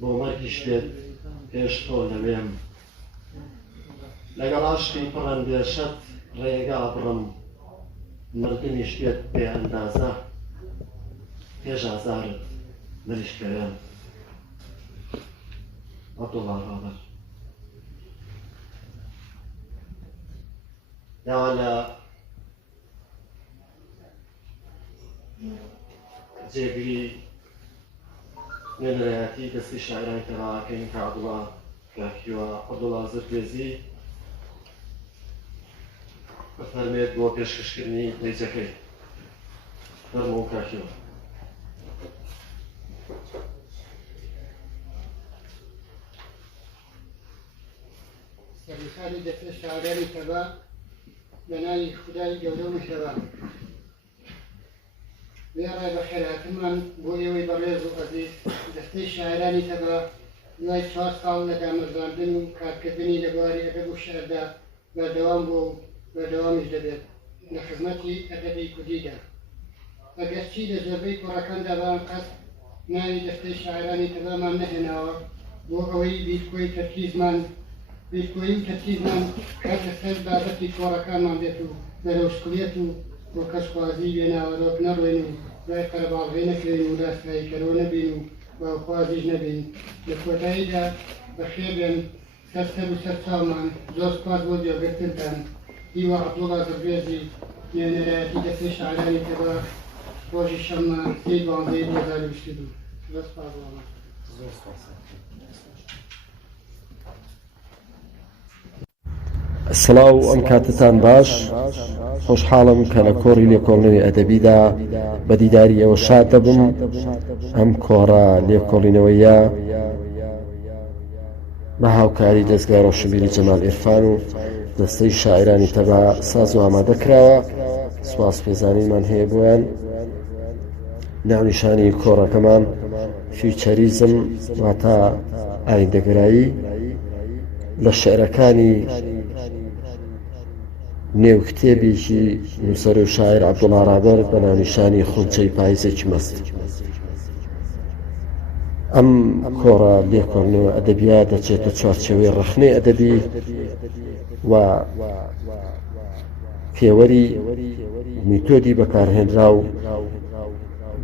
بۆ مەرگیش بێت پێش تۆ لەوێم لەگەڵ عاشقی پڕەندێشت ڕێگا بڕم مردنیش بێت بێ ئەندازە پێش ئازارت مریشکەوێم عەبدوڵڵا ڕابەر داوا لە جێگری نوێنەرایەتی دەستی شاعرانی تەواوەکەین کە عەبدوڵڵا کاکیوە عەبدوڵڵا زرگێزی بفەرمێت بۆ پێشکەشکردنی لەیجەکەی فەرموو کاکیوە. سەرخالی دەستە شاعرانی تەبا لە ناوی خودای گەورە و میهرەبان وێڕای بە خێراتمان بۆ ئێوەی بەڕێز و عەزیز دەستەی شاعرانی تەبا دوای 4 ساڵ لە دامەزراندن و کارکردنی لە بواری ئەدەب و شێعردا بەردەوام بووە و بەردەوامیش دەبێت لە خزمەتی ئەدەبی کوردیدا. ئەگەرچی لە زۆربەی کوڕەکاندا بەڵام قەس ناوی دەستەی شاعرانی تەبامان نەهێناوە بۆ ئەوەی بیرکۆی تەرکیزمان کاتە سەر بابەتی کۆڕەکانمان بێت و بەرەوشکوێت و بۆ کەسخوازی بێناوەرۆک نەڕوێن و لای قەرەباڵغێ نەکەوین و داستاییکەرەوە نەبین و باوخوازیش نەبین. لە کۆتاییدا بەخێر بێن سەر و سەر چاومان. زۆر سوپاس بۆ جێگرتنتان. هیوا عەبدوڵڵا زرگێزی نوێنەرایەتی دەستەی شاعرانی تەبا ڕۆژی شەممە 3/12/2022. زۆر سوپاس بۆ سڵاو ئەم کاتتان باش خۆشحاڵم کە لە کۆڕی لێکۆڵینەوەی ئەدەبیدا بە دیداری ئێوە شاد دەبم. ئەم کۆڕە لێکۆڵینەوەیە بە هاوکاری دەستگای ڕۆشنبیری جەمال عێرفان و دەستەی شاعرانی تەبا ساز و ئامادەکراوە. سوپاس پێزانیمان هەیە بۆیان. ناونیشانی کۆڕەکەمان فیوچەریزم واتە ئایندەگرایی لە شێعرەکانی نێو کتێبێکی نووسەر و شاعر عەبدوڵڵا ڕابەر بە ناونیشانی خونچەی پاییزێکی مەست. ئەم کۆڕە لێکۆڵینەوە ئەدەبیە دەچێتە چوارچێوەی ڕەخنەی ئەدەبی و پێوەری میتۆدی بەکارهێنرا و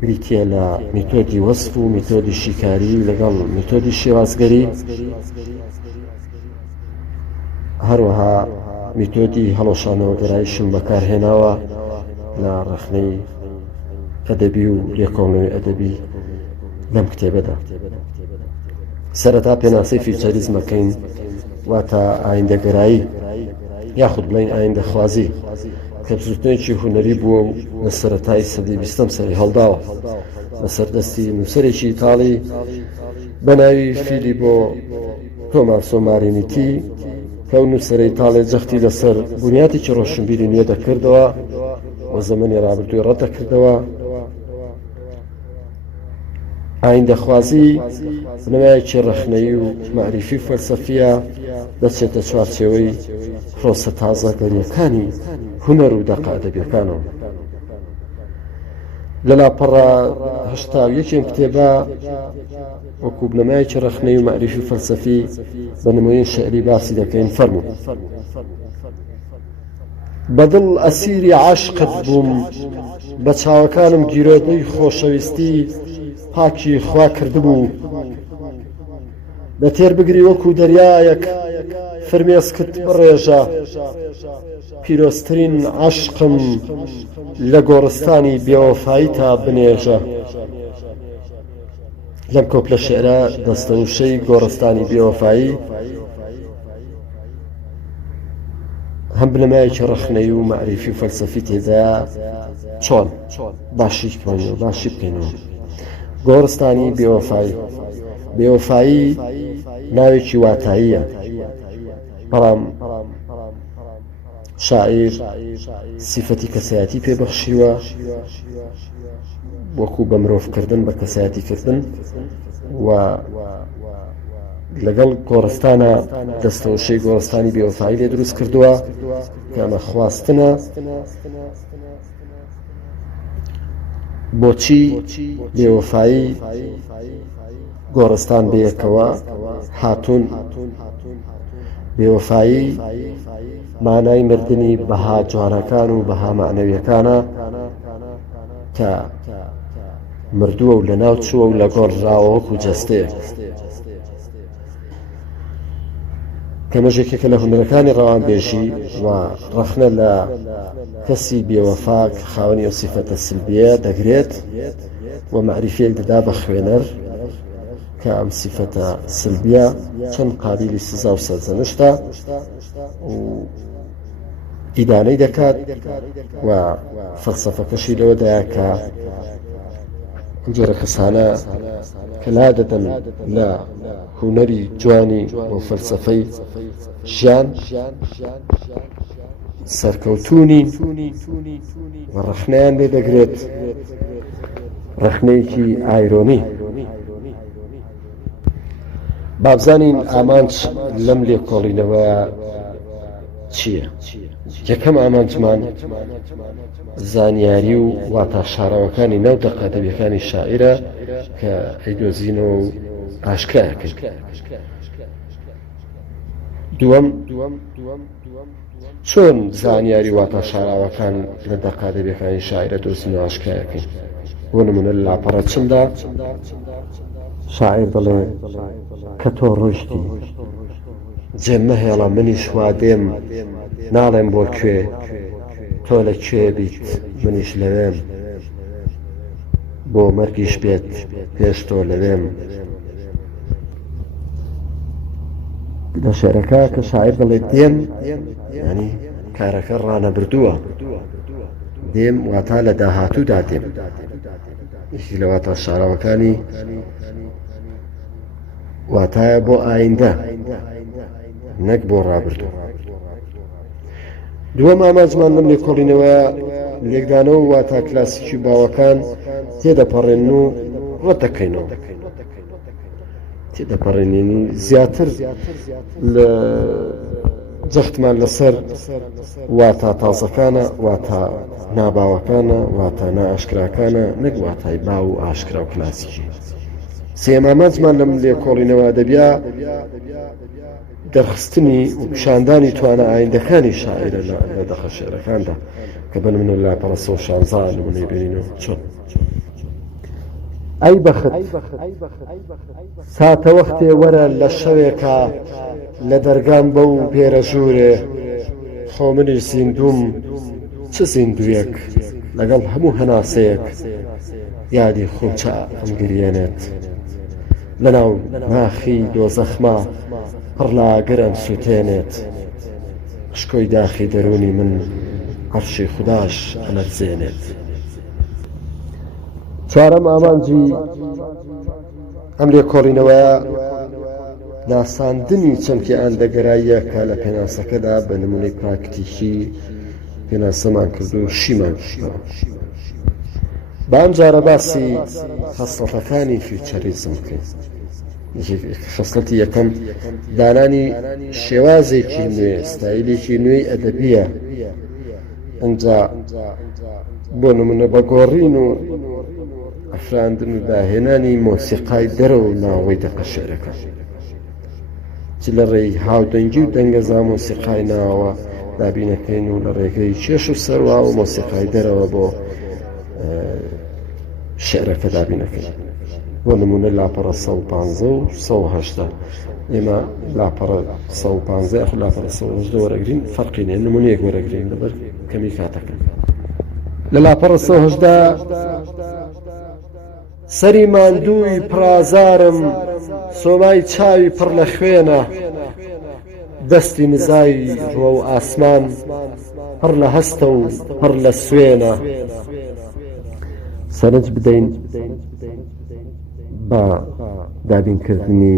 بریتیە لە میتۆدی وەسف و میتۆدی شیکاری لەگەڵ میتۆدی شێوازگەری، هەروەها میتۆدی هەڵۆشانەوە گەرایشم بەکارهێناوە لە ڕەخنەی ئەدەبی و لێکۆڵینەوەی ئەدەبی لەم کتێبەدا. سەرەتا پێناسەی فیوچەریزمەکەین واتە ئایندەگەرایی یاخود بڵێن ئایندەخوازی کە بزوتنێکی هونەری بووە و لە سەرەتای سەدەی 20ەم سەری هەڵداوە لە سەردەستی نووسەرێکی ئیتاڵی بە ناوی فیلیپۆ تۆماسۆ مارینیتی کە ئەو نووسەرە ئیتاڵی جەختی لەسەر بنیاتێکی ڕۆشنبیری نوێ دەکردەوە و زەمەنی ڕابردووی ڕەتدەکردەوە. ئایندەخوازی بنەمایەکی ڕەخنەیی و مەعریفی و فەلسەفیە دەچێتە چوارچێوەی پرۆسە تازەگەریەکانی هونەر و دەقە ئەدەبیەکانەوە. لە لاپەڕە 81 کتێبە وەکو بنەمایەکی ڕەخنەی و مەعریفی و فەلسەفی بە نمونەی شێعری باسی دەکەین. فەرموو: بەدڵ ئەسیری عاشقت بووم، بە چاوەکانم گیرۆدەی خۆشەویستی پاکی خوا کردبوو، لە تێر بگری وەکو دەریایەک فرمێسکت بڕێژە، پیرۆزترین عاشقم لە گۆڕستانی بێوەفایی تا بنێژە. لەم کۆپلە شێعرە دەستەوشەی گۆڕستانی بێوەفایی هەم بنەمایەکی ڕەخنەی و مەعریفی و فەلسەفی تێدایە. چۆن باشی بکەینەوە. گۆڕستانی بێوەفایی. بێوەفایی ناوێکی واتاییە، بەڵام شاعیر سیفەتی کەسایەتی پێبەخشیوە وەکو بە مرۆڤکردن بە کەسایەتیکردن و لەگەڵ گۆڕستانە دەستەوشەی گۆڕستانی بێوەفایی لێ دروست کردووە کە ئەمە خواستنە بۆچی بێوەفایی گۆڕستان بەیەکەوە هاتوون بێوەفایی مانای مردنی بەها جوانەکان و بەها معنەویەکانە کە مردووە و لە ناو چووە و لە گۆڕراوە وەکو جەستەیەک کە مەژێکێکە لە هونەرەکانی ڕەوانبێژی و ڕەخنە لە کەسی بێوەفا کە خاوەنی ئەو سیفەتە سلبیە دەگرێت و معریفەیەک دەدا بە خوێنەر کە ئەم سیفەتە سلبیە چەند قابلی سزا و سەرزەنشتە و ئیدانەی دەکات و فەلسەفەکەشی لەوەدایە کە جۆرە کەسانە کە لا دەدەن لە هونەری جوانی و فەلسەفەی ژیان سەرکەوتوونین و ڕەخنەیان لێ دەگرێت ڕەخنەیەکی ئایرۆنی بابزانین ئامانج لەم لێکۆڵینەوەیە چییە؟ یەکەم ئامانجمان زانیاری و واتە شاراوەکانی ناو دەقەدەبیەکانی شاعیرە کە ئەیدۆزینەوە و ئاشکراکرد. دووەم چۆن زانیاری واتە شاراوەکان لە دەقەدەبیەکانی شاعیرە دۆزین و ئاشکراکرد. بۆ نمونە لە لاپەڕە چمدا شاعیر دەڵێ کە تۆ ڕۆیشتی جێم مەهێڵە منیش وا دێم ناڵێم بۆ کوێ تۆ لەکوێ بیت منیش لەوێم بۆ مەرگیش بێت پێش تۆ لەوێم. لە شێعرەکە کە شاعیر دەڵێ دێم یعنی کارەکە ڕانەبردووە دێم واتە لە داهاتوودا دێم یەکی لە واتە شاراوەکانی واتایە بۆ ئایندە نەک بۆ ڕابردوو. دووەم ئامانجمان لەم لێکۆڵینەوە لێکدانەوە واتە کلاسیکی باوەکان تێدەپەڕێن و ڕەتەکەینەوە تێدەپەڕێنێنی زیاتر لە جەختمان لەسەر واتە تازەکانە واتە ناباوەکانە واتە نائاشکراکانە نەک واتای باو و ئاشکرا و کلاسیکی. سێم ئامانجمان لەم لێکۆڵینەوە دەبیا دەرخستنی و پیشاندانی توانە ئایندەکانی شاعیرە لە دەخە شێعرەکاندا کە بنمونە لە لاپەڕە 116 نمونەی بینینەوە چۆن ئەی بەخت ساتە وەختێ وەرە لە شەوێکە لە دەرگام بە و پێرە ژوورێ خۆ منیش زیندوم چ زیندویەک لەگەڵ هەموو هەناسەیەک یادی خۆچە ئەم گریێنێت لەناو ناخی دۆزەخما پڕ لاگەرم سووتێنێت شکۆی داخی دەرونی من عەرشی خوداش ئەلەرزێنێت. چوارەم ئامانجی ئەم لێکۆڵینەوەیە ناساندنی چەمکی ئاندەگەراییە کە لە پێناسەکەدا بە نمونەی پراکتیکی پێناسەمان کرد و شیمان کردەوە. بەم جارە باسی خەسڵەتەکانی فیوچەریزم کرد. خەسڵەتی یەکەم دانانی شێوازێکی نوێ ستایلێکی نوێی ئەدەبیە ئەنجا بۆ نمونە بە گۆڕین و ئەفراندن و داهێنانی مۆسیقای دەرەوە و ناوەی دەقە شێعرەکە چ لە ڕێی هاودەنگی و دەنگەزا مۆسیقای ناوە دابینەکەین و لە ڕێگەی چێش و سەروا و مۆسیقای دەرەوە بۆ شێعرەکە دابینەکەین. بۆ نمونە لاپەڕە 115 و 180 ئێمە لاپەڕە 115 یاخود لاپەڕە 118 وەرەگرین فەرقی نێ نمونەیەک وەرەگرین لەبەر کەمی کاتەکە. لە لاپەڕە 118 سەری ماندووی پرازارم سۆمای چاوی پڕ لە خوێنە دەستی نزاوی ڕۆ و ئاسمان پڕ لە هەستە و پڕ لە سوێنە. سەرنج بدەین بە دابینکردنی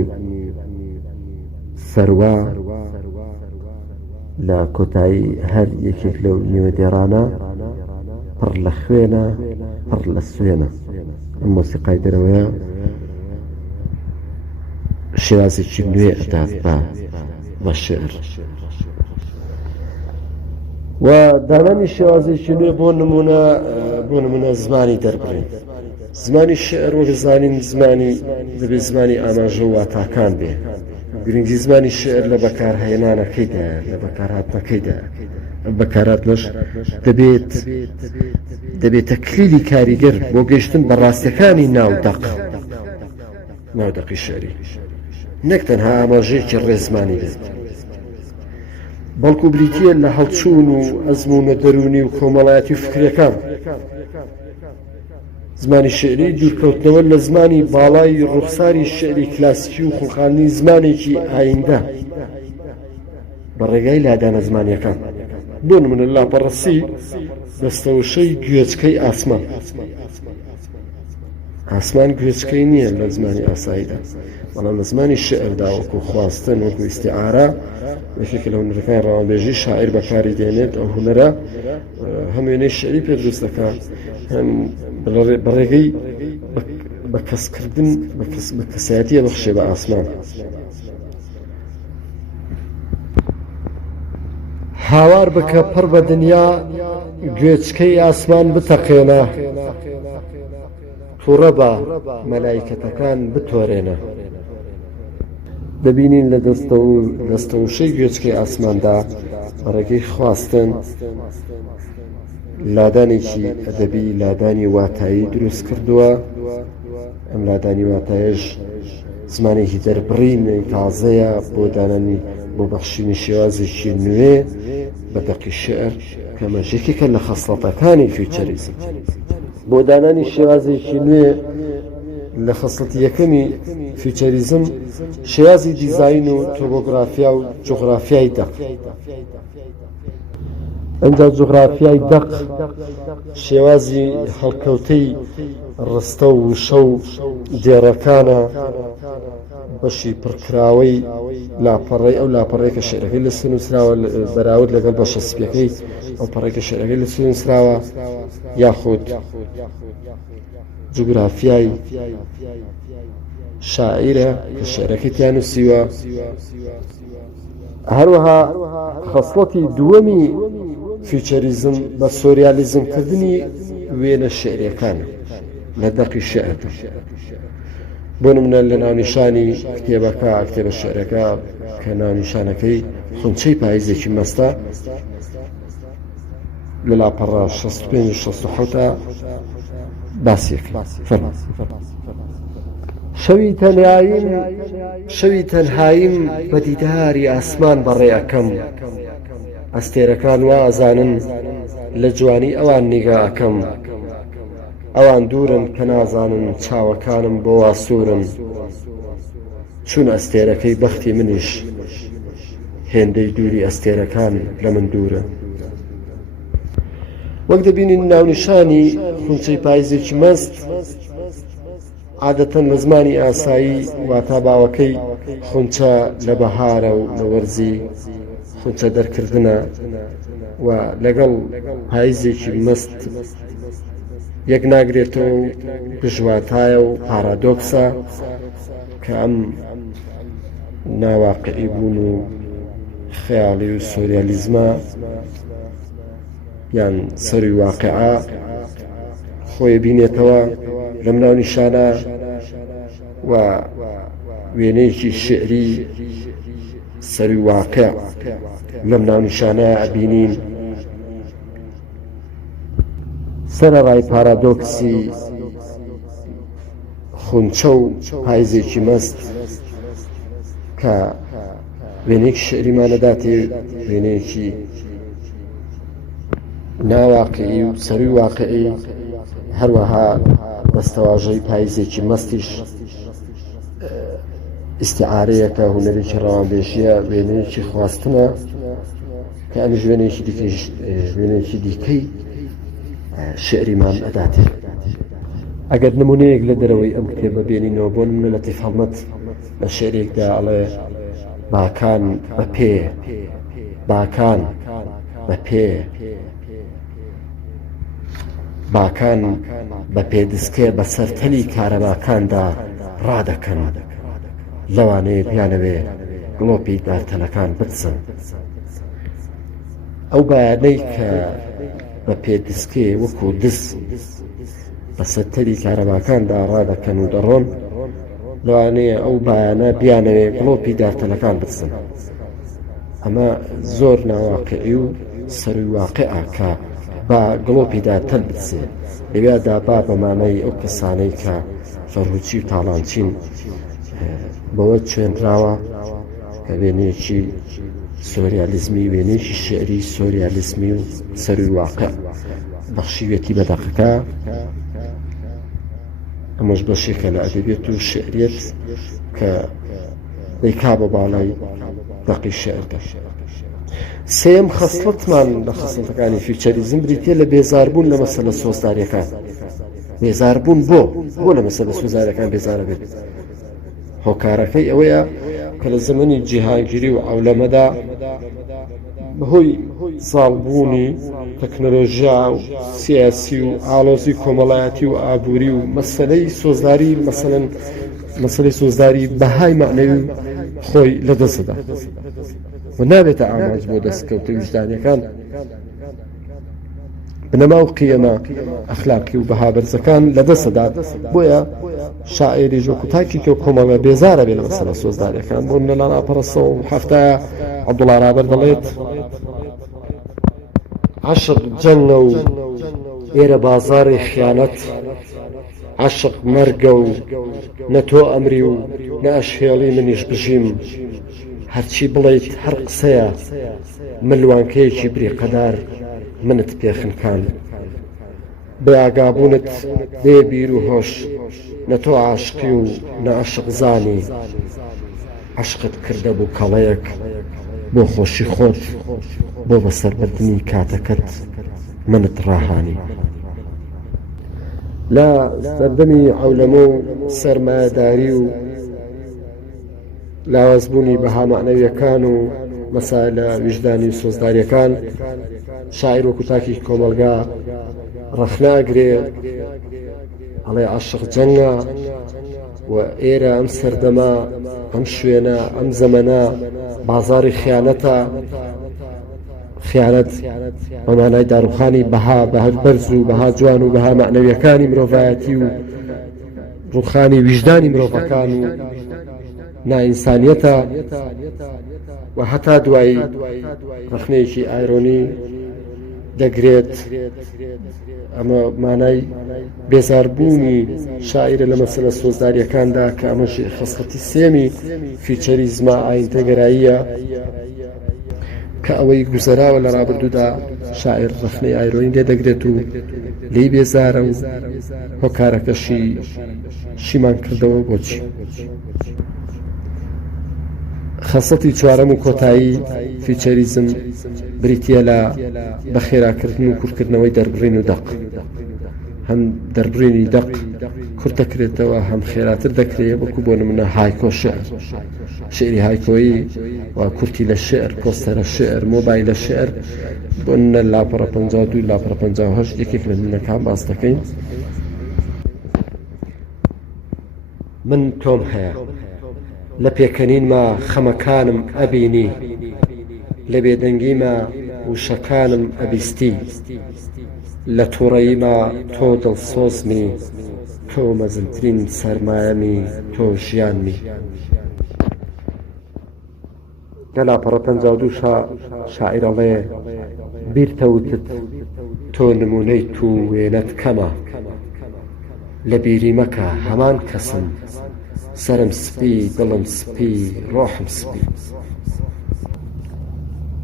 سەروا لە کۆتایی هەر یەکێک لەو نیوەدێرانە پڕ لە خوێنە پڕ لە سوێنە. ئەم مۆسیقای دەرەوەیە شێوازێکی نوێ ئەدات بە شێعر و دانانی شێوازێکی نوێ بۆ نمونە زمانی دەربڕین زمانی شعر وەک زانین زمانی دەبێت زمانی ئاماژە و واتاکان بێ گرنگی زمانی شعر لە بەکارهێنانەکەیدا لە بەکارهاتنەکەیدا بەکارهاتنەش دەبێتە کلیلی کاریگەر بۆ گەیشتن بە ڕاستیەکانی ناودەقی شعری نەک تەنها ئاماژەیەکی ڕێزمانی بێت بەڵکو بریتیە لە هەڵچوون و ئەزمونە دەرونی و کۆمەڵایەتی و فکرەکان زمانی شعری دوورکەوتنەوە لە زمانی باڵای ڕوخساری شعری کلاسیکی و خوڵقاندنی زمانێکی ئایندە بە ڕێگای لادانە زمانیەکان بۆ نمونە لاپەڕەسی دەستەوشەی گوێچکەی ئاسمان گوێچکەی نییە لە زمانی ئاساییدا بەڵام لە زمانی شعردا وەکو خواستن وەکو ئیستیعارە یەکێک لە هونەرەکانی ڕاوەنبێژی شاعیر بەکاری دێنێت ئەو هونەرە هەم وێنەی شعری پێ دروست دەکات هەم بە ڕێگەی بە کەسکردن بە کەسایەتیە بەخشێ بە ئاسمان هاوار بکە پڕ بە دنیا گوێچکەی ئاسمان بتەقێنە تووڕە بە مەلایکەتەکان بتۆرێنە دەبینین لە دەستەوشەی گوێچکەی ئاسماندا بەڕێگەی خواستن لادانێکی ئەدەبی لادانی واتایی دروست کردووە ئەم لادانی واتایش زمانێکی دەربڕینی تازەیە بۆ دانانی بۆ بەخشینی شێوازێکی نوێ بە دەقی شعر کە مەژێکێکە لە خەسڵەتەکانی فیوچەریزم بۆ دانانی شێوازێکی نوێ لە خەسڵەتی یەکەمی فیوچەریزم شێوازی دیزاین و تۆپۆگرافیا و جوغرافیای دەق ئەمجا جوغرافیای دەق شێوازی هەڵکەوتەی ڕستە و شە و دێڕەکانە بەشی پڕکراوەی لاپەڕەی ئەو لاپەڕەی کە شعرەکەی لە سنووسراوە بەراورد لەگەڵ بەشە سپیەکەی ئەو پەڕەی کە شعرەکەی لە سنووسراوە یاخود جوگرافیای شاعیرە کە شعرەکەی تیان نووسیوە هەروەها خەسڵەتی دووەمی فیوچەریزم بە سۆریالیزمکردنی وێنە شعریەکانە لە دەقی شعر بۆ نمونە لە ناونیشانی کتێبەکە کتێبە شعرەکە کە ناونیشانەکەی خونچەی پاییزێکی مەستە لە لاپەڕە 65-67 باسیەکە شەوی تەنهاییم بە دیداری ئاسمان بەڕێ ئەکەم ئەستێرەکان وا ئەزانن لە جوانی ئەوان نیگا ئەکەم ئەوان دوورن کە نازانن چاوەکانم بۆ وا سوورن چون ئەستێرەکەی بەختی منیش هێندەی دووری ئەستێرەکان لە من دوورە وەک دەبینین ناونیشانی خونچەی پاییزێکی مەست عادەتەن لە زمانی ئاسایی واتا باوەکەی خونچە لە بەهارە و لە وەرزی خونچە دەرکردنە و لەگەڵ پاییزێکی مەست یەک ناگرێتەوە و گژواتایە و پارادۆکسە کە ئەم ناواقعی بوون و خەیاڵی و سۆریالیزمە یان سەروی واقعە خۆی بینێتەوە لەم ناونیشانە و وێنەیەکی شعری سەروی واقع لەم ناونیشانە ئەبینین سەرەڕای پارادۆکسی خونچە و پایزێکی مەست کە وێنەیەکی شعریمانەداتێ وێنەیەکی ناواقعی و سەروی واقعی هەروەها دەستەواژەی پایزێکی مەستیش ئیستیعارەیەکە هونەرێکی ڕاوەنبێژیە وێنەیەکی خواستنە کە ئەمیش وێنەیەکی دیکەی شعریمان ئەداتێ ئەگەر نمونەیەک لە دەرەوەی ئەم کتێبە بێنینەوە بۆ نمونە لە تیفەڵمەت لە شعرێکدا ئەڵێ باکان بە پێ باکان بە پێ باکان بە پێدسکێ بە سەرتەلی کارەباکاندا ڕادەکەن لەوانەیە بیانەوێ گڵۆپی دارتەلەکان بچن ئەو بەیانەی کە بە پێدسکێ وەکو دس بە سەتەری کارەباکاندا ڕادەکەن و دەڕۆن لەوانەیە ئەو بایانە بیانەوێ گڵۆپی دارتەلەکان بچن. ئەمە زۆر ناواقعی و سەروی واقعە کە با گڵۆپی دارتەل بچێ لەوێدا با بەمانەی ئەو کەسانەی کە فەرهوچی و تاڵانچین بەوە چێنراوە کە وێنەیەکی سۆریالیزمی وێنەیەکی شێعری سۆریالیزمی و سەروی واقع بەخشیوێتی بەدەقەکە. ئەمەش بەشێکە لە ئەدەبیێت و شێعریەت کە دەیکا بە باڵای دەقی شێعردا. سێم خەسڵەتمان لە خەسڵەتەکانی فیوچەریزم بریتە لە بێزاربوون لە مەسەلە سۆزداریەکان. بێزاربوون بۆ لە مەسەلە سۆزداریەکان بێزارە بێت. هۆکارەکەی ئەوەیە کە لە زمانی جیهانگیری و عەولەمەدا بەهۆی ساڵبوونی تەکنۆلۆژیا و سیاسی و ئاڵۆزی کۆمەڵایەتی و ئابووری و مەسەلەی سۆزداری مەسەلەی سۆزداری بەهای معنەوی خۆی لەدەستدا و نابێتە ئاماج بۆ دەستکەوتە وجدانیەکان بنەما و قیەمە ئەخلاقی و بەهابەرزەکان لەدەستدا. بۆیە شاعێری ژۆکوتاکی کە کۆمەڵە بێزارە بێ لە مەسەلە سۆزداریەکان. بۆ لە لانا پەرستەوە هەفتەیە عەبدوڵڵا رابەر دەڵێت عەشق جەنگە و ئێرە بازاڕی خیانەت، عەشق مەرگە و نە تۆ ئەمری و نە ئەشهێڵی منیش بژیم، هەرچی بڵێیت هەر قسەیە ملوانکەیەکی بریقەدار منت پێخنکان، بە ئاگابوونت بێ بیر و هۆش، نە تۆ عاشقی و نە عەشق زانی، عەشقت کردە بوو کەڵەیەک بۆ خۆشی خۆت، بۆ بەسەربردنی کاتەکەت منت ڕاهانی. لە سەردەمی عەولەمە و سەرمایەداری و لاوازبوونی بەها معنەویەکان و مەسائلە وجدانی و سۆزداریەکان شاعیر وەکوتاکی کۆمەلگا ڕەخناگرێ ئەڵێ عەشق جەنگە و ئێرە ئەم سەردەمە ئەم شوێنە ئەم زەمەنە بازاڕی خیانەتە. خیانەت بەمانای داروخانی بەها بەرز و بەها جوان و بەها معنەویەکانی مرۆڤایەتی و ڕووخانی ویژدانی مرۆڤەکان و نائینسانیەتە و هەتا دوایی ڕەخنەیەکی ئایرۆنی دەگرێت. ئەمە مانای بێزاربوونی شاعیرە لە مەسەلە سۆزداریەکاندا کە ئەمەش خەسڵەتی سێمی فیوچەریزمە ئاینتەگەراییە کە ئەوەی گوزەراوە لە ڕابردوودا شاعیر ڕەخنەی ئایرۆنی لێ دەگرێت و لی بێزارە و هۆکارەکەشی شیمان کردەوە. بۆچی؟ خەسڵەتی چوارەم و کۆتایی فیوچەریزم بریتە لە بەخێراکردن و کورتکردنەوەی دەربڕین و دەق. هەم دەربڕینی دەق کورت دەکرێتەوە هەم خێراتر دەکرێت. وەکو بۆ نمونە هایکۆ شێعر، شێعری هایکۆیی و کورتی لە شێعر، پۆستەرە شێعر، مۆبایلە شێعر بۆ نە لاپەڕە 52 لاپەڕە 58 یەکێک لە نمونەکان باس دەکەین. من تۆم هەیە لە پێکەنینمە خەمەکانم ئەبینی، لە بێدەنگیمە وشەکانم ئەبیستی، لە تووڕەییمە تۆ دڵسۆزمی، تۆ مەزنترین سەرمایەمی، تۆ ژیانمی. لە لاپەڕە 52 شاعیرەڵێ بیرتەوتت تۆ نمونەی تو وێنەت کەمە، لە بیری مەکە هەمان کەسم، سرم سپی، دڵم سپی، ڕۆحم سپی.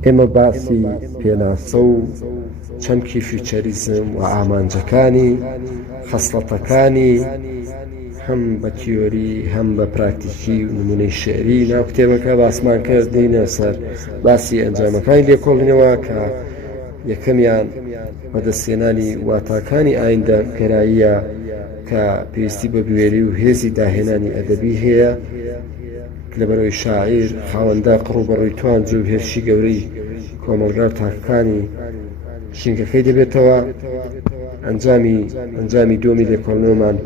ئێمە باسی پێناسە و چەمکی فیوچەریزم و ئامانجەکانی خەسڵەتەکانی هەم بە تیۆری هەم بە پراکتیکی و نمونەی شێعری ناو کتێبەکە باسمان کردینە سەر باسی ئەنجامەکانی لێکۆڵینەوە کە یەکەمیان بەدەستهێنانی واتاکانی ئایندەگەراییە کە پێویستی بە بوێری و هێزی داهێنانی ئەدەبی هەیە لەبەرەوەی شاعیر خاوەندە قڕوبەڕووی توانج و هێرشی گەورەی کۆمەلگا و تاکەکانی شینگەکەی دەبێتەوە. ئەنجامی دۆمی لێکۆڵینەوەمان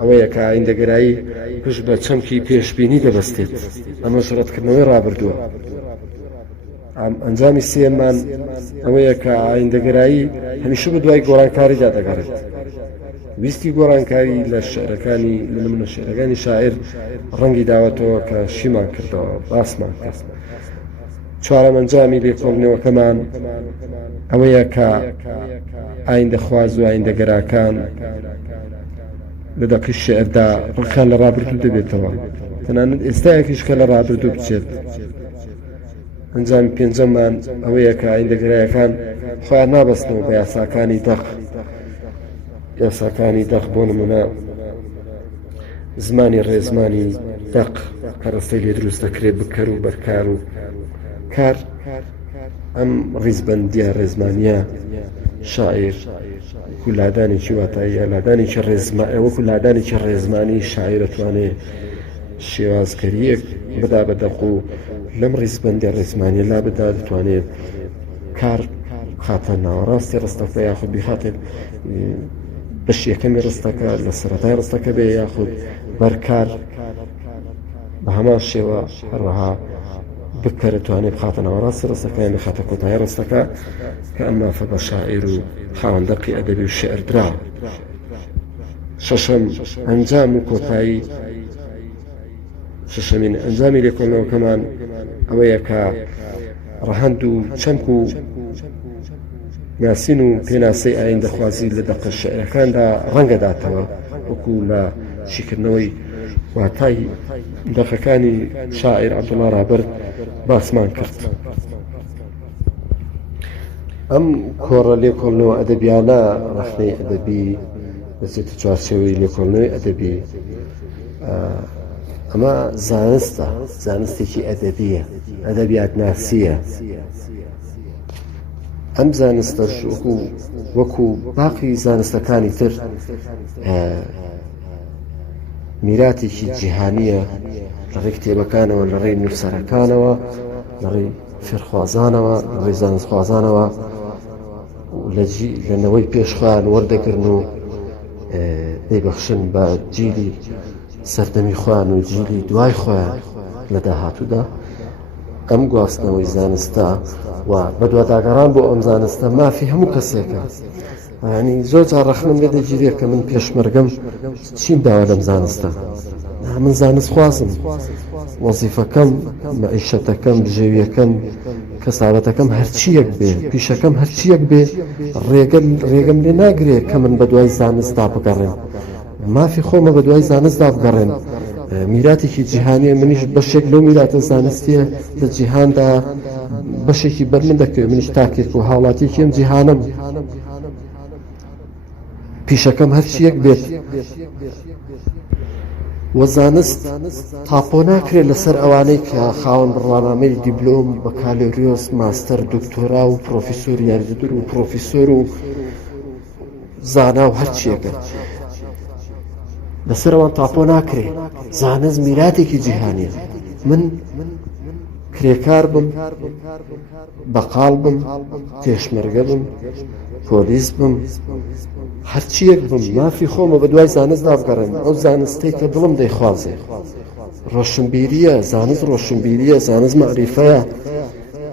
ئەوەیە کە ئایندەگەرایی پشت بە چەمکی پێشبینی دەبەستێت. ئەمە ڕەتکردنەوەی ڕابردووە. ئەنجامی سێمان ئەوەیە کە ئایندەگەرایی هەمیشە بە دوای گۆڕانکاریدا دەگەڕێت. ویستی گۆڕانکاری لە شعرەکانی منە شعرەکانی شاعر ڕەنگی داوەتەوە کە شیمان کردەوە باسمان کرد. چوارەمەنجامی لێکۆڵنەوەکەمان ئەوەیە کە ئایندەخواز و ئایندەگەراکان لە دەقی شعردا ڕقیان لە ڕابردوو دەبێتەوە، تەنانەت ئێستایەکیش کە لە ڕابردوو بچێت. ئەنجامی پێنجەممان ئەوەیە کە ئایندەگەرایەکان خۆیان نابەستنەوە بە یاساکانی دەق. یاساکانی دەق بۆ نمونە زمانی ڕێزمانی دەق پەرستەی لێ دروست دەکرێت بکەر و بەرکار و کار. ئەم ڕیزبەندیە ڕێزمانیە شاعیر وەکو لادانێکی واتاییە، لادانێکی وەکو لادانێکی ڕێزمانی شاعیر دەتوانێت شێوازکەریەک بدا بە دەق و لەم ڕیزبەندی ڕێزمانیە لا بدا دەتوانێت کار خاتە ناوەڕاستی ڕستەکە یاخود بیخاتێت بەش یەکەمی ڕستەکە لە سەرەتای ڕستەکە بێ یاخود بەرکار. بە هەمان شێوە هەروەها بکەرە توانێت بخاتە ناوەڕاستی ڕستەکە یان بخاتە کۆتایی ڕستەکە کە ئەم مافە بە شاعیر و خاوەندەقی ئەدەبی و شێعر دراوە. شەشەم ئەنجام و کۆتایی شەشەمین ئەنجامی لێکۆڵنەوەکەمان ئەوەیە کە ڕەهەند و چەمک و ناسین و پێناسەی ئایندەخوازی لە دەقە شعرەکاندا ڕەنگەداتەوە، وەکو لە چیکردنەوەی واتای دەقەکانی شاعیر عەبدوڵڵا ڕابرد باسمان کرد. ئەم کۆڕە لێکۆڵنەوە ئەدەبیانە ڕەخنەی ئەدەبی بەچێتە چوارچێوەی لێکۆڵنەوەی ئەدەبی. ئەمە زانستە، زانستێکی ئەدەبیە، ئەدەبیات ناسیە. ئەم زانستەش وەکو باقی زانستەکانی تر میراتێکی جیهانیە لە ڕێی کتێبەکانەوە، لە ڕێی نووسەرەکانەوە، لە ڕێی فێرخوازانەوە، لە ڕێی زانستخوازانەوە لەنەوەی پێشخوایان وەردەگرن و دەیبەخشن بە جیلی سەردەمی خۆیان و جیلی دوای خۆیان لە داهاتوودا. ئەم گواستنەوەی زانستە و بەدواداگەڕان بۆ ئەم زانستە مافی هەموو کەسێکە. ینی زۆر جار ڕەخنم لێ دەگیرێت کە من پێشمەرگەم چیم داوە لەم زانستە. من زانست خوازم، وەزیفەکەم، مەعیشەتەکەم، بژێویەکەم، کەسابەتەکەم هەرچیەک بێ، پیشەکەم هەرچیەک بێ، ڕێگەم لێ ناگرێت کە من بە دوای زانستدا بگەڕێم، مافی خۆمە بە دوای زانستدا بگەڕێم. میراتێکی جیهانیە، منیش بەشێک لەو میراتە زانستیە لە جیهاندا بەشێکی بەر من دەکەوێت، منیش تاکێت و هاوڵاتێکی ئەم جیهانم، پیشەکەم هەرچیەک بێت. وەزانست تاپۆ ناکرێت لەسەر ئەوانەی کە خاوەن بڕوانامەی دیبلۆم بەکالۆریۆس، ماستەر، دکتۆرا و پرۆفیسۆر یاریدەدەر و پرۆفیسۆر و زانا و هەرچیەکە لەسەر ئەوان تاپۆ ناکرێت. زانست میراتێکی جیهانیە. من کرێکار بم، بەقاڵ بم، پێشمەرگە بم، پۆلیس بم، هەرچیەک بم، مافی خۆمە بە دوای زانستدا بگەڕێم. ئەو زانستەی کە دڵم دەیخوازێ ڕۆشنبیریە، زانست ڕۆشنبیریە، زانست مەعریفەیە،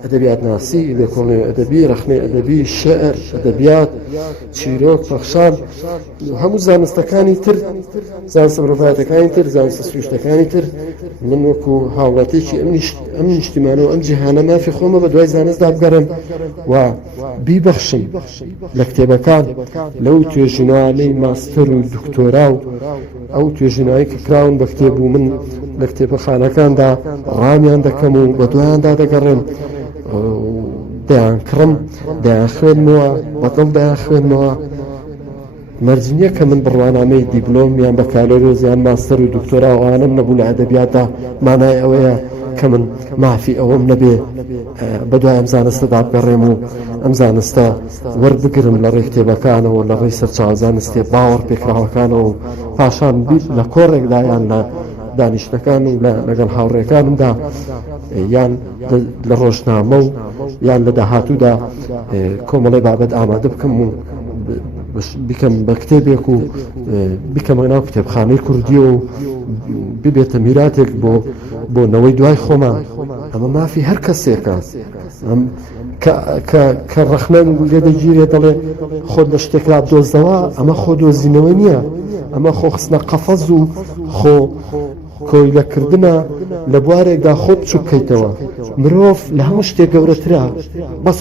ئەدەبیات ناسی، لێکۆڵنەوەی ئەدەبی، ڕەخنەی ئەدەبی، شێعر، ئەدەبیات، چیرۆک، پەخشان، هەموو زانستەکانی تر، زانستە مرۆڤایەتەکانی تر، زانستە سروشتەکانی تر. من وەکو هاوڵاتێکی ئەم نیشتیمانە و ئەم جیهانە مافی خۆمە بە دوای زانستدا بگەڕێم و بیبەخشم لە کتێبەکان، لەو توێژینەوانەی ماستەر و دکتۆرا و ئەو توێژینەوەی کە کراون بە کتێب و من لە کتێبەخانەکاندا ڕامیان دەکەم و بە دوایاندا دەگەڕێم، دەیان کڕم، دەیان خوێنمەوە، بەدڵ دەیان خوێنمەوە. مەرجنیە کە من بڕوانامەی دیبلۆم یان بەکالۆریۆس یان ماستەر و دکتۆرا ئەوانم نەبوو لە ئەدەبیاتدا، مانای ئەوەیە کە من مافی ئەوەم نەبێ بە دوای ئەم زانستەدا بگەڕێم و ئەم زانستە وەربگرم لە ڕێی کتێبەکانەوە، لە ڕێی سەرچاوە زانستێ باوەڕ پێکراوەکانەوە و پاشان بیت لە کۆڕێکدا یان لە دانیشتەکان و لەگەڵ هاوڕێکانمدا یان لە ڕۆژنامە و یان لە داهاتوودا کۆمەڵی بابەت ئامادە بکەم و بکەم بە کتێبێک و بکەمە ناو کتێبخانەی کوردی و ببێتە میراتێک بۆ نەوەی دوای خۆمان. ئەمە مافی هەر کەسێکە. ئەم کە ڕەخنان لێ دەگیرێ دەڵێ خۆت لە شتێکرا دۆزدەوە ئەمە خۆ دۆزینەوە نییە ئەمە خۆ خستنە قەفەز و خۆ کۆیلەکردنە لە بوارێکدا خۆت بچوو بکەیتەوە مرۆڤ لە هەموو شتێک گەورەترە بەس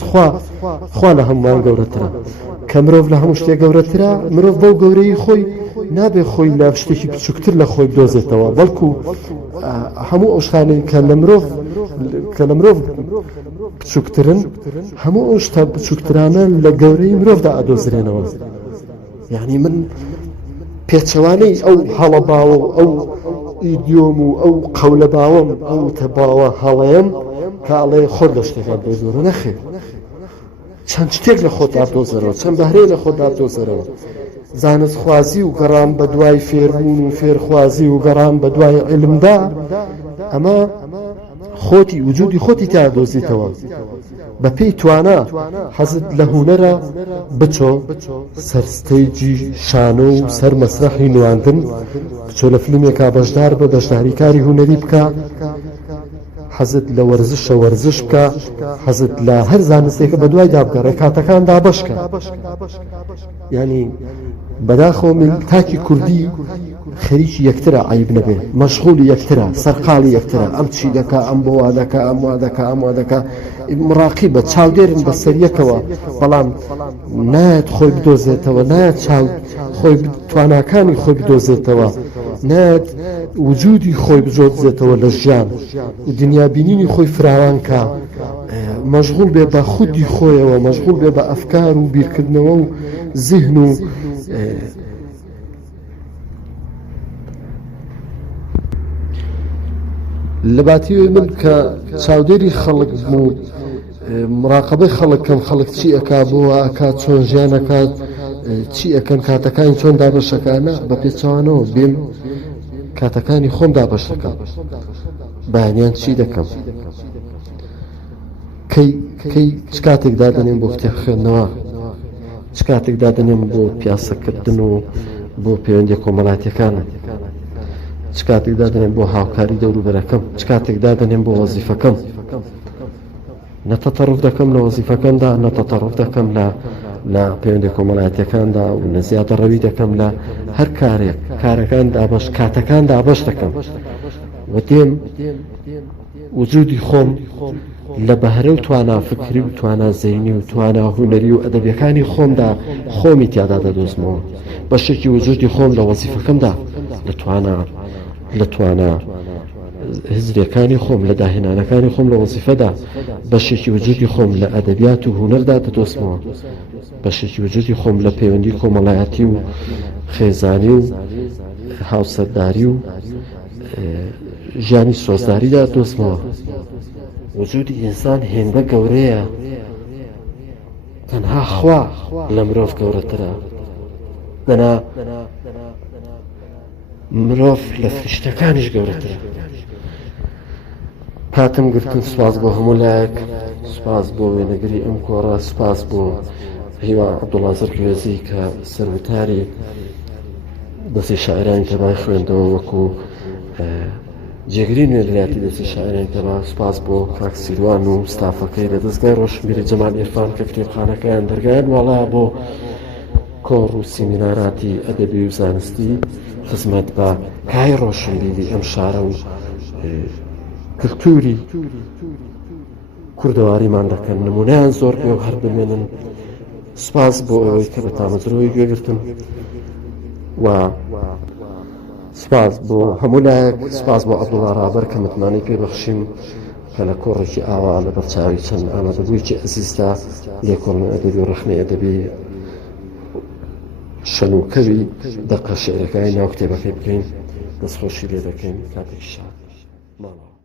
خوا لە هەمومان گەورەترە کە مرۆڤ لە هەموو شتێک گەورەترە مرۆڤ بەو گەورەی خۆی نابێ خۆی لە شتێکی بچووکتر لە خۆی بدۆزێتەوە بەڵکو هەموو ئەو شتانەی کە لە مرۆڤ بچووکترن هەموو ئەو شتە بچووکترانە لە گەورەی مرۆڤدا ئەدۆزرێنەوە یعنی من پێچەوانەی ئەو هەڵە باوە و ئەو ئیدیۆم و ئەو قەولە باوەم ئەو تەباوە هەڵەیەم کە ئەڵێ خۆت لە شتێکات دۆزۆرە نەخێر چەند شتێک لە خۆت دۆزەرەوە چەند بەهرەی لە خۆت دۆزەرەوە زانستخوازی و گەڕان بە دوای فێربوون و فێرخوازی و گەڕان بە دوای علمدا ئەمە خۆتی وجودی خۆتی تا دۆزیتەوە بە پێی توانە حەزت لە هونەرە بچۆ سەر ستەیجی شانە و سەر مەسرەحی نواندن بچۆ لە فیلمێکا بەشدار بە بەشداریکاری هونەری بکە حەزت لە وەرزش بکە حەزت لە هەر زانستێکە بە دوای دابگەڕێ کاتەکاندا بەشکە ینی بەداخەوە تاکی کوردی خەریکی یەکترە عیب نەبێ مەشغوڵی یەکترە سەرقاڵی یەکترە ئەم چی دەکا ئەم بۆ وا دەکا ئەم وا دەکا ئەم وا دەکا مڕاقی بە چاودێرن بە سەریەکەوە بەڵام نایەت خۆی بدۆزێتەوە نایەت خۆی تواناکانی خۆی بدۆزێتەوە نایەت وجودی خۆی بجۆزێتەوە لە ژیان و دنیابینینی خۆی فراوان کە مەشغوڵ بێ بە خودی خۆیەوە مەشغوڵ بێ بە ئەفکار و بیرکردنەوە و ذهن و لە باتیوی من کە چاودێری خەڵک بوو مراقبەی خەڵکم خەڵک چی ئەکا بۆ ئەکا چۆن ژیانەکات چی ئەکەن کاتەکانی چۆن دابەشەکانە بە پێچوانەوە بێم کاتەکانی خۆم دابەشەکە بەیانیان چی دەکەم کەی چ کاتێک دادەنێم بۆ کتێب خوێندنەوە چ کاتێک دادەنێم بۆ پیاسەکردن و بۆ پەیوەندی کۆمەڵایەتیەکانە چ کاتێک دادەنێم بۆ هاوکاری دەوروبەرەکەم چ کاتێک دادەنێم بۆ وەزیفەکەم نەتەتەڕف دەکەم لە وەزیفەکەمدا نەتەتەڕف دەکەم لە پەیوەندی کۆمەڵایەتیەکاندا و نەزیاتە ڕەوی دەکەم لە هەر کارەکاندا بەش کاتەکاندا بەش دەکەم و دێم وجودی خۆم لە بەهرە و توانا فکری و توانا زەینی و توانا هونەری و ئەدەبیەکانی خۆمدا خۆمی تیادا دەدۆزمەوە بەشێکی وجودی خۆم لە وەزیفەکەمدا لە توانا هزریەکانی خۆم لە داهێنانەکانی خۆم لە وەزیفەدا بەشێکی وجودی خۆم لە ئەدەبیات و هونەردا دەدۆزمەوە بەشێکی وجودی خۆم لە پەیوەندی کۆمەڵایەتی و خێزانی و هاوسەرداری و ژیانی سۆزداریدا دۆزمەوە وجودی ئینسان هێندە گەورەیە تەنها خوا لە مرۆڤ گەورەترە دەنا مرۆڤ لە فریشتەکانیش گەورەترە کاتم گرتن سوپاس بۆ هەموو لایەک سوپاس بۆ وێنەگری ئەم کۆڕە سوپاس بۆ هیوا عەبدوڵازر گوێزی کە سەربەتاری دەستی شاعرانی تەبای خوێندەوە وەکو جێگری نوێنەرایەتی دەستی شاعرانی تەبا سوپاس بۆ کاک سیروان و ستافەکەی لە دەستگای ڕۆشنبیری جەمال ئێرفان کە کتێبخانەکەیان دەرگایان وەڵا بۆ کۆڕ و سیمیناراتی ئەدەبی و زانستی خزمەت بە کای ڕۆشنبیری ئەم شارە و کلتوری کوردەواریمان دەکەن نمونەیان زۆر بێ و هەر بمێنن سوپاس بۆ ئەوەی کە بە تامەزرەوەی گوێگرتن و سپاس بۆ هەموو لایەک سپاس بۆ عەبدوڵڵا ڕابەر کە متمانەی پێبەخشیم کە لە کۆڕێکی ئاوا لە بەرچاوی چەند ئامادەبوویکی عەزیزدا لێکۆڵینەوەی ئەدەبی و ڕەخنەی ئەدەبی شەنوکەوی دەقە شێعرەکانی ناو کتێبەکەی بکەین دەستخۆشی لێ دەکەین کاتێکی شاد ماڵەوە